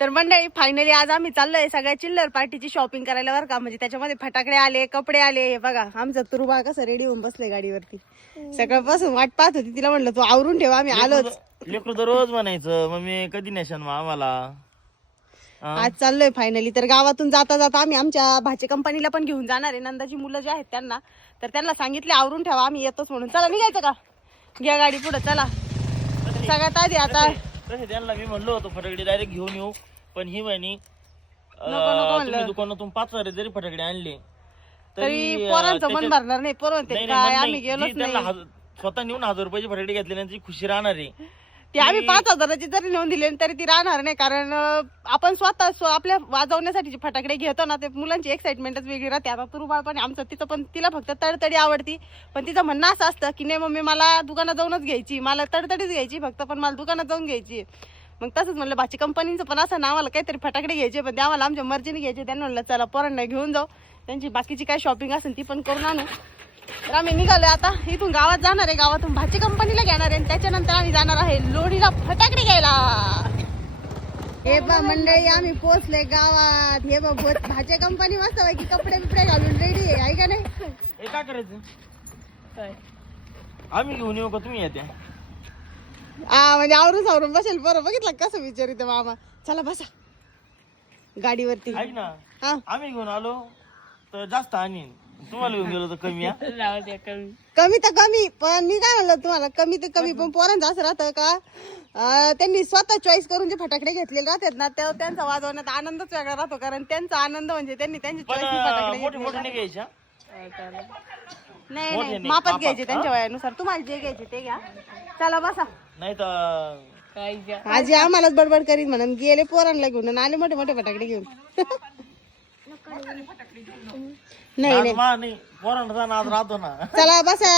तर मंडळी फायनली आज आम्ही चाललोय सगळ्या चिल्लर पार्टीची शॉपिंग करायला बरं का? म्हणजे त्याच्यामध्ये फटाकडे आले कपडे आले हे बघा आमचं तुरुबा कसं रेडी होऊन बसले गाडीवरती. सकाळपासून वाट पाहत होती तिला म्हणलं तू आवरून ठेवा आम्ही आलोच. लेकरू दररोज म्हणायचं मम्मी कधी नेशन मग आम्हाला? आज चाललोय फायनली तर गावातून जाता जाता आम्ही आमच्या भाचे कंपनीला पण घेऊन जाणार आहे. नंदाची मुलं जे आहेत त्यांना तर त्यांना सांगितले आवरून ठेवा आम्ही येतोच म्हणून. चला निघायचं का? घ्या गाडी पुढे चला. सगळ्यात आधी आता तसे त्यांना मी म्हणलो होतो फटाकडे डायरेक्ट घेऊन येऊ. पण ही म्हणी दुकानातून पाच हजार जरी फटाकडे आणले तरी अं, पोरांचं मन त्याच्यात- भरणार नाही काय आम्ही स्वतः नेऊन हजार रुपयाचे फटाकडे घेतल्यानंतर खुशी राहणार आहे. ते आम्ही पाच हजाराची जरी नेऊन दिली तरी ती राहणार नाही कारण अं, आपण स्वतः स्व- आपल्या वाजवण्यासाठी जे फटाकडे घेतो ना ते मुलांची एक्साइटमेंटच वेगळी राहते. आता तुरुबाळ पण आमचं तिचं पण तिला फक्त तडतडी आवडती. पण तिचं म्हणणं असं असतं की नाही मम्मी मला दुकानात जाऊनच घ्यायची. मला तडतडीच घ्यायची फक्त पण मला दुकानात जाऊन घ्यायची मग तसंच म्हणलं भाची कंपनीचं पण असं ना आम्हाला काहीतरी फटाकडे घ्यायचे पण ते आम्हाला आमच्या मर्जीने घ्यायचे. त्यांना म्हणलं चला पोरांना घेऊन जाऊ. त्यांची बाकीची काय शॉपिंग असेल ती पण करून आणू तर आम्ही निघालोय आता. इथून गावात जाणार आहे. गावातून भाजी कंपनीला घेणार आहे. आणि त्याच्यानंतर आम्ही जाणार आहे लोणीला फटाकडे घ्यायला. हे बा मंडळी आम्ही पोहोचले गावात. हे बा भाजी कंपनी मस्त पैकी कपडे बिपडे घालून रेडी आहे. का नाही? हे काय करायचं? आम्ही घेऊन येऊ का? तुम्ही येते हा म्हणजे आवरून सावरून बसेल. बरं बघितलं का कसं विचारित मामा? चला बसा. गाडीवरती. हा. आम्ही घेऊन आलो. तर जास्त आणीन तुम्हाला घेऊन गेलो तर कमी हा? कमी. तर कमी पण मी काय म्हणलं तुम्हाला कमी तर कमी पण पोरांचं असं राहतं का अं, त्यांनी स्वतः चॉईस करून जे फटाकडे घेतलेले राहतात ना तेव्हा त्यांचा वाजवण्यात आनंदच वेगळा राहतो कारण त्यांचा आनंद म्हणजे त्यांनी त्यांची पण चॉईस फटाकडे अं, मोठे घेतलेले मोठे नाही घ्यायच्या नाही मोठे नाही नाही, मापात मापात, घ्यायचे त्यांच्या वयानुसार. तुम्हाला जे घ्यायचे ते घ्या. चला बसा. नाही तर आजी आम्हालाच बडबड करीत म्हणून गेले पोरांना घेऊन आणि आले मोठे मोठे फटाकडे घेऊन. नाही नाही. पोरांचा नाद राहतो ना चला बसा.